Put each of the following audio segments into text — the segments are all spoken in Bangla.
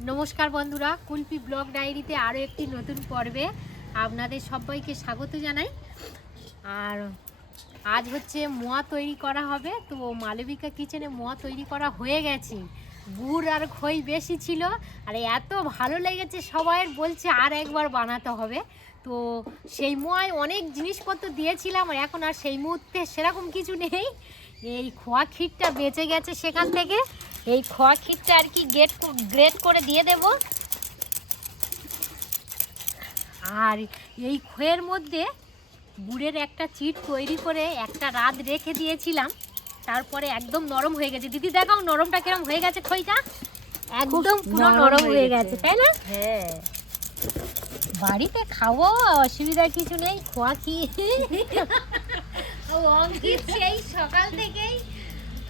নমস্কার বন্ধুরা, কুলপি ব্লগ ডায়েরিতে আরও একটি নতুন পর্বে আপনাদের সবাইকে স্বাগত জানাই। আর আজ হচ্ছে মোয়া তৈরি করা হবে। তো মালবিকা কিচেনে মোয়া তৈরি করা হয়ে গেছে। গুড় আর খই বেশি ছিল, আর এত ভালো লেগেছে, সবাই বলছে আর একবার বানাতে হবে। তো সেই মোয়ায় অনেক জিনিসপত্র দিয়েছিলাম, আর এখন আর সেই মুহূর্তে সেরকম কিছু নেই। এই খোয়া ক্ষীরটা বেঁচে গেছে সেখান থেকে, এই খোয়া ক্ষীরটা আর কি গ্রেট করে দিয়ে দেব। আর এই খইয়ের মধ্যে গুড়ের একটা চিট তৈরি করে একটা রাত রেখে দিয়েছিলাম, তারপরে একদম নরম হয়ে গেছে। দিদি দেখাও নরমটা কিরম হয়ে গেছে, খইটা একদম পুরো নরম হয়ে গেছে, তাই না? হ্যাঁ, বাড়িতে খাবো, অসুবিধা কিছু নেই। খোয়া ক্ষীর অঙ্কিত সেই সকাল থেকেই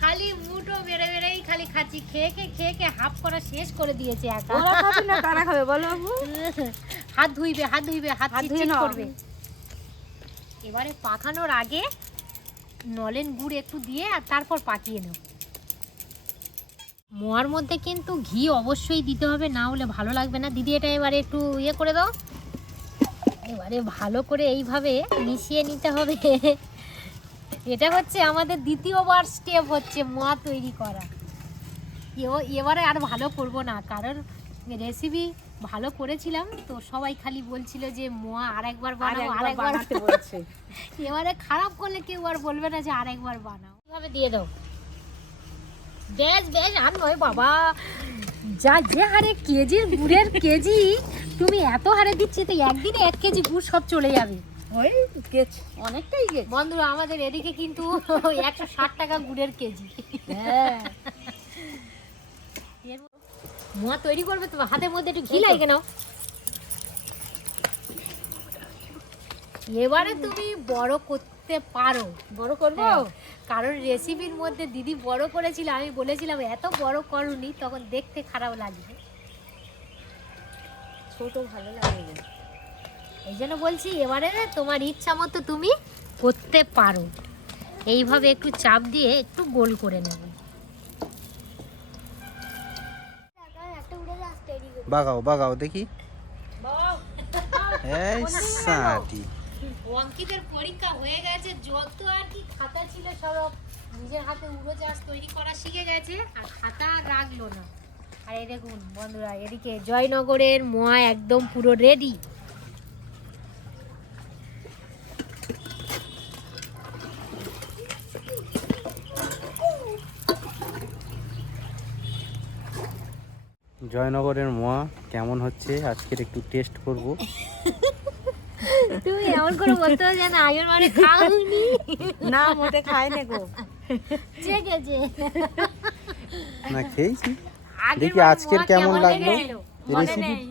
খালি মুঠো বেড়ে বেড়েই খালি খাচ্ছি, খেয়ে খেয়ে হাফ করা শেষ করে দিয়েছে একা। ওরা খাবে না, কারা খাবে বলো বাবু? হাত ধুইবে, হাত ধুয়ে নাও। করবে। এবারে পাকানোর আগে নলেন গুড় একটু দিয়ে আর তারপর পাকিয়ে নেব। মোয়ার মধ্যে কিন্তু ঘি অবশ্যই দিতে হবে, না হলে ভালো লাগবে না। দিদি এটা এবারে একটু ইয়ে করে দাও। এবারে ভালো করে এইভাবে মিশিয়ে নিতে হবে। এটা হচ্ছে আমাদের দ্বিতীয়বার স্টেপ হচ্ছে মোয়া তৈরি করা। এবারে আর ভালো করব না, কারণ রেসিপি ভালো করেছিলাম তো সবাই খালি বলছিল যে মোয়া আরেকবার বানাও, আরেকবার বানাতে বলছে। এবারে খারাপ করলে কেউ আর বলবে না যে আরেকবার বানাও। এইভাবে দিয়ে দাও। বেশ বেশ, আর নয় বাবা, যা যে হারে কেজির গুড়ের কেজি, তুমি এত হারে দিচ্ছি তো একদিনে 1 কেজি গুড় সব চলে যাবে। ওই গেছে, অনেকটাই গেছে। বন্ধুরা, আমাদের এদিকে কিন্তু 160 টাকা গুড়ের কেজি। হ্যাঁ, মোয়া তৈরি করবে তো হাতের মধ্যে একটু ঘি লাগে নাও। এবারে তুমি বড় করতে পারো। বড় করবো? হ্যাঁ, কারণ রেসিপির মধ্যে দিদি বড় করেছিল, আমি বলেছিলাম এত বড় করনি, তখন দেখতে খারাপ লাগবে। ছোট ভালো লাগে না। এই জন্য বলছি এবারে তোমার ইচ্ছা মতো তুমি করতে পারো। এইভাবে একটু চাপ দিয়ে একটু গোল করে নেবে। বাগাও বাগাও দেখি। এই সাটি অঙ্কিতের পরীক্ষা হয়ে গেছে, যত আর কি খাতা ছিল সব নিজের হাতে উড়োজাহাজ তৈরি করা শিখে গেছে, আর খাতা আর রাখলো না। আর এই দেখুন বন্ধুরা, এদিকে জয়নগরের মোয়া একদম পুরো রেডি। জয়নগরের মোয়া কেমন হচ্ছে আজকের একটু টেস্ট করব। তুমি এমন করে বলতে হবে যেন আগের বারে খাওনি। না, মোটে খায় না গো। চেকেছে না খেয়েছি, আগের দেখি বারে আজকের মোয়া কেমন লাগলো। লেগেছিল? মনে রেসিপি নেই।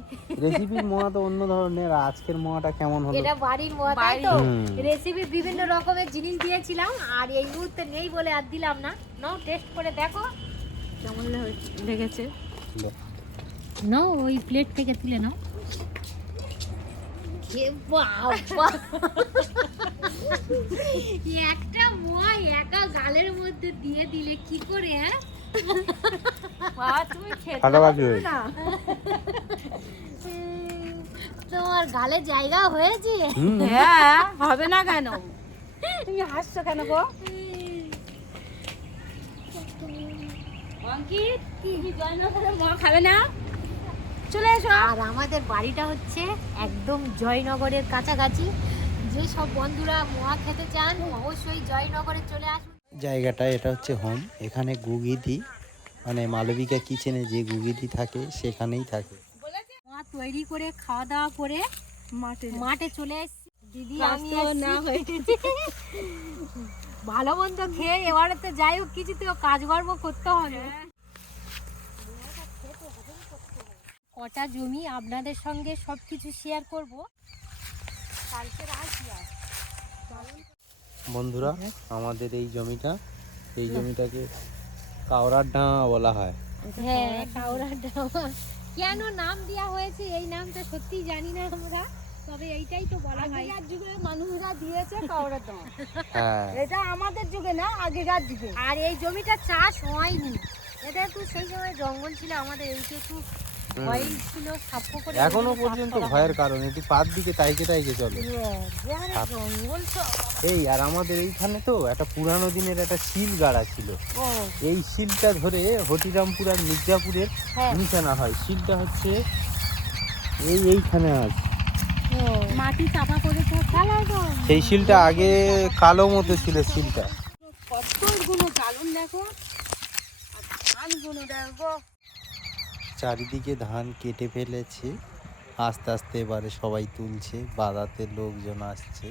রেসিপির মোয়া তো অন্য ধরনের, আর আজকের মোয়াটা কেমন হলো? এটা বাড়ির মোয়া, তাই তো? হুম। রেসিপি বিভিন্ন রকমের জিনিস দিয়েছিলাম, আর এই মুহূর্তে নেই বলে আর দিলাম না। নাও টেস্ট করে দেখো কেমন লেগেছে। নাও, ওই প্লেট থেকে তুলে নাও। এ বাবা, একটা মোয়া একা গালের মধ্যে দিয়ে দিলে কি করে? হ্যাঁ, বাবা তুমি খেতে ফাটাফাটি পারবে হয়েছে। না। তোমার গালে জায়গা হয়েছে? হুম, হ্যাঁ, হবে না কেন? তুমি হাসছো কেন গো? অঙ্কিত, তুমি জয়নগরের মোয়া খাবে না? চলে এসো। আর আমাদের বাড়িটা হচ্ছে একদম জয়নগরের কাছাকাছি। যে সব বন্ধুরা মোয়া খেতে চান অবশ্যই জয়নগরে চলে আসুন। জায়গাটা এটা হচ্ছে হোম। এখানে গুগিদি মানে মালবিকা কিচেনে যে গুগিদি থাকে সেখানেই থাকে। মোয়া তৈরি করে খাওয়া দাওয়া করে মাঠে চলে এসেছি। দিদি আমি না এসেছি। ভালো মন্দ খেয়ে এবারে তো যাই হোক কিছু তো কাজকর্ম করতে হবে। কটা জমি আপনাদের সঙ্গে সবকিছু শেয়ার করব। কালকে আসি। বন্ধুরা, আমাদের এই জমিটাকে কাওড়ার ডাঙা বলা হয়। হ্যাঁ, কাওড়ার ডাঙা কেন নাম দেওয়া হয়েছে এই নামটা সত্যি জানি না আমরা, তবে এইটাই তো বলা হয়। আগেকার যুগে মানুষরা দিয়েছে কাওড়ার ডাঙা। হ্যাঁ, এটা আমাদের যুগে না, আগেকার যুগে। আর এই জমিটা চাষ হয়নি, এটা একটু সেই সময় জঙ্গল ছিল আমাদের, এইটা একটু ভয় ছিল, সাপ্প করে এখনো পর্যন্ত ভয়ের কারণ একটু পার দিকে তাইকে তাইকে চলো। সাপ। জঙ্গল তো। এই আর আমাদের এইখানে তো একটা পুরানো দিনের একটা শিল গাড়া ছিল, ও এই শিলটা ধরে হটিরামপুর আর মির্জাপুরের হ্যাঁ। নিশানা হয়। শিলটা হচ্ছে এইখানে আছে, মাটি চাপা করেছে খেলায় তো সেই শিলটা আগে কালো মতো ছিল শিলটা। কতগুলো জ্বালন দেখো, আর ধানগুলো দেখো। চারিদিকে ধান কেটে ফেলেছে, আস্তে আস্তে এবারে সবাই তুলছে, বাদাতে লোকজন আসছে।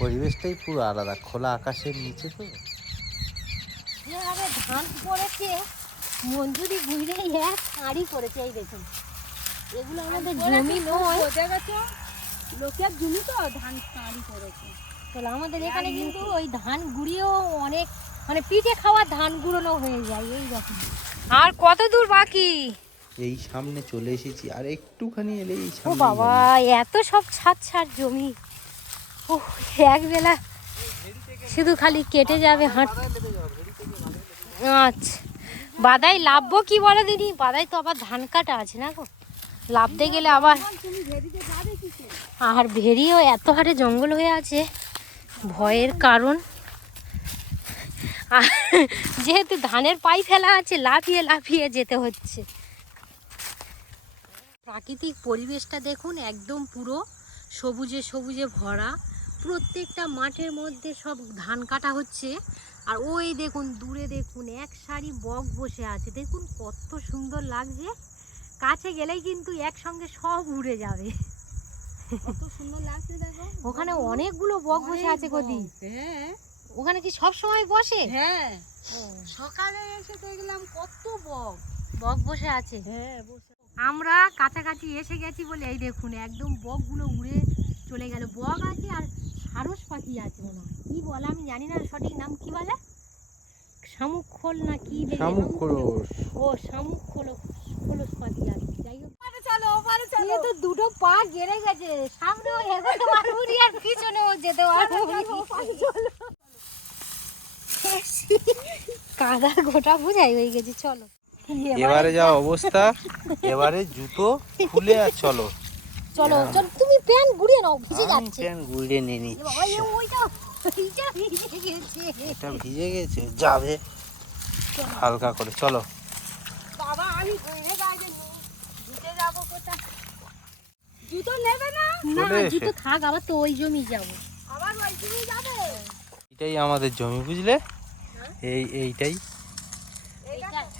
পরিবেশটাই পুরো আলাদা, খোলা আকাশের নিচে তো। যেভাবে ধান পড়েছে মঞ্জুরি ঘুরে এক হাঁড়ি করেছে। এই দেখুন, এগুলো আমাদের জমি নয়, বোঝা গেছে লোকের জমি তো ধান কাঁড়ি করেছে। তাহলে আমাদের এখানে কিন্তু ওই ধান গুঁড়িয়েও অনেক, মানে পিঠে খাওয়ার ধান গুঁড়োনো হয়ে যায় এই রকম। আর কত দূর বাকি? এই সামনে চলে এসেছি, আর একটুখানি এলেই এই ও সামনে। বাবা, এত সব ছাদ ছাদ জমি। ও একবেলা শুধু খালি কেটে যাবে হাঁট। আচ্ছা, বাদাই লাভবো কি বলে দিদি? বাদাই তো আবার ধান কাটা আছে না গো, লাভতে গেলে আবার। আর ভেরিও এত হারে জঙ্গল হয়ে আছে, ভয়ের কারণ। আর যেহেতু ধানের পাই ফেলা আছে, লাফিয়ে লাফিয়ে যেতে হচ্ছে। প্রাকৃতিক পরিবেশটা দেখুন, একদম পুরো সবুজে সবুজে ভরা। প্রত্যেকটা মাঠের মধ্যে সব ধান কাটা হচ্ছে। আর ওই দেখুন দূরে দেখুন এক সারি বক বসে আছে, দেখুন কত সুন্দর লাগছে। কাছে গেলেই কিন্তু একসঙ্গে সব উড়ে যাবে। কত সুন্দর লাগছে দেখো। ওখানে অনেকগুলো বক বসে আছে গদি। হ্যাঁ ওখানে কি সব সময় বসে? হ্যাঁ, সকালে এসে দেখলাম কত বক বক বসে আছে। হ্যাঁ বসে। আমরা কাছাকাছি এসে গেছি বলে এই দেখুন একদম বকগুলো উড়ে চলে গেল। বক আছে আর সারস পাখি আছে মনে হয়, কি বলে আমি জানি না সঠিক নাম কি বলে, শামুক খোল না কি ও শামুক খোলস পাখি আছে। যাই হোক, চলো ওপারে চলো। এ তো দুটো পা গেড়ে গেছে, সামনেও এগোতে পারবো নি আর পিছনেও যেতে পারবো নি। কাদার গোটা বোঝাই হয়ে গেছে। চলো এবারে যা অবস্থা, এবারে জুতো খুলে আর চলো। চলো চলো, তুমি প্যান্ট গুড়িয়ে নাও, ভিজে যাচ্ছে। প্যান্ট গুড়ে নিয়ে নিচ্ছি। ওইটা ভিজে গেছে। এটা ভিজে গেছে, যাবে হালকা করে। চলো বাবা আমি ঘুরে গাইতে ভিজে যাবো কোথায়? জুতো নেবে না? না চলে এসে। জুতো থাক, আবার তো ওই জমি যাবো। আবার ওই তুমি যাবে? এটাই আমাদের জমি, বুঝলে? এইটাই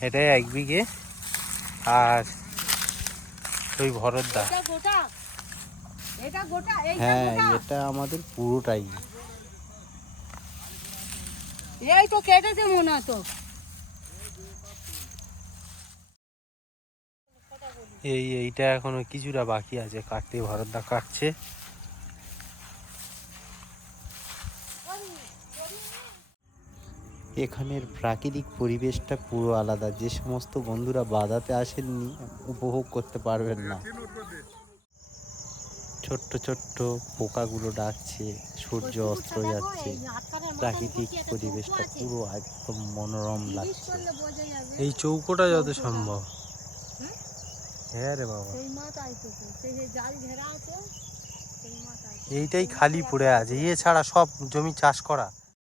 এটাই 1 বিঘে। আর ওই ভরতদা, এটা গোটা, এটা গোটা, এইটা হ্যাঁ গোটা। এটা আমাদের পুরোটাই। এই তো কেটেছে মনে হয় তো। এইটা এখনো কিছুটা বাকি আছে কাটতে, ভরতদা কাটছে। এখানের প্রাকৃতিক পরিবেশটা পুরো আলাদা, যে সমস্ত বন্ধুরা বাদাতে আসেননি উপভোগ করতে পারবেন না। ছোট্ট ছোট্ট পোকাগুলো ডাকছে, সূর্য অস্ত যাচ্ছে, প্রাকৃতিক পরিবেশটা পুরো একদম মনোরম লাগছে। এই চৌকোটা যত সম্ভব। হ্যাঁ রে বাবা, সেই মাথায় তো সেই জাল ঘেরা আছে, সেই মাথায়। এইটাই খালি পড়ে আছে, ছাড়া সব জমি চাষ করা।